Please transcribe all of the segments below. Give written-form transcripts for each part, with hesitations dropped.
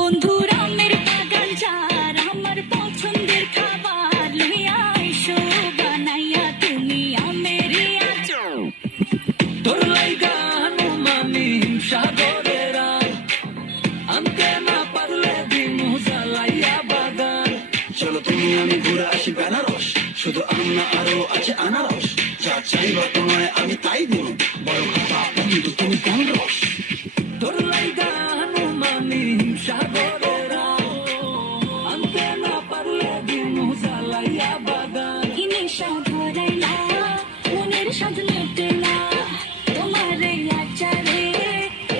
বন্ধুর আমের বাগান যার আমার পছন্দের খাবার লইয়া আইসো বানাইয়া তুমি আমের আচার। তোর লাইগা হনুমানি সাগরের আনতে না পারলে দিমু জ্বালাইয়া বাগান। চলো তুমি আমি ঘুরে আসি বেনারস, শুধু আম না আরো আছে আনারস। যা চাইবা তোমায় আমি তাই দিব, বড় খাতা বন্ধু তুমি কোন রস। তোর লাইগা হনুমানি সাগরের আনতে না পারলে দিমু জ্বালাইয়া বাগান। নেশা ধরাইলা মনের স্বাদ মেটে না তোমার এই আচারে,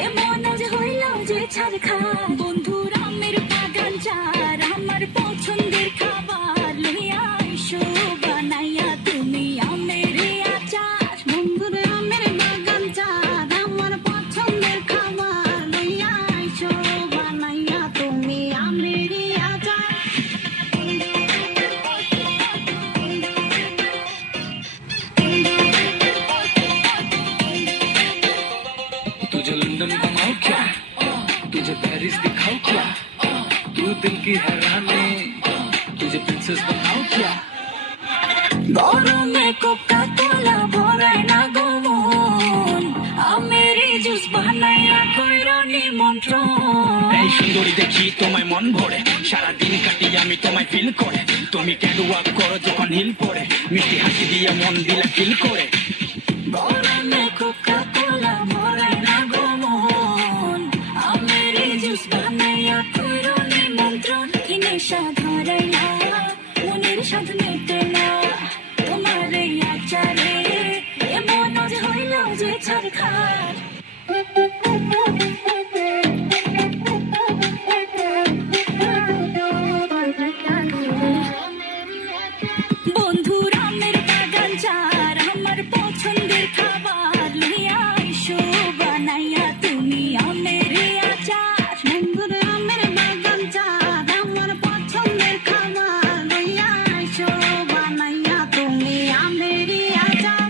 এমন আজ হইল যে ছারখা। বন্ধুর আমের বাগান যার আমার পছন্দের খাবার লইয়া আইসো বানাইয়া তুমি আমের আচার। বন্ধুর আমের বাগান যার আমার পছন্দের খাবার লইয়া আইসো বানাইয়া তুমি আমের আচার। तुझे लंदन घुमाऊं क्या, तुझे पेरिस दिखाऊं क्या, तू दिल की हैरानी, तुझे प्रिंसेस बनाऊं क्या। গরমে কোকা কোলা ভরায় না গমন, আমেরি জুস বানাইয়া কইরো নিমন্ত্রণ। এই সুন্দরী দেখি তোমায় মন ভরে, সারাদিন কাটি আমি তোমায় ফিল করে। তুমি ক্যাটওয়াক করো যখন হিল পরে, মিষ্টি হাসি দিয়ে মন দিলা ফিল করে। গরমে কোকা কোলা ভরায় না গমন, আমেরি জুস বানাইয়া কইরো নিমন্ত্রণ। কি নেশা ধরাইলা মনের স্বাদ মেটে না তোমার এই আচারে, এমন আজ হইল যে ছারখার। বন্ধুর আমের বাগান যার আমার পছন্দের খাবার লইয়া আইসো বানাইয়া তুমি আমের আচার। বন্ধুর আমের বাগান যার আমার পছন্দের খাবার লইয়া আইসো বানাইয়া তুমি আমের আচার।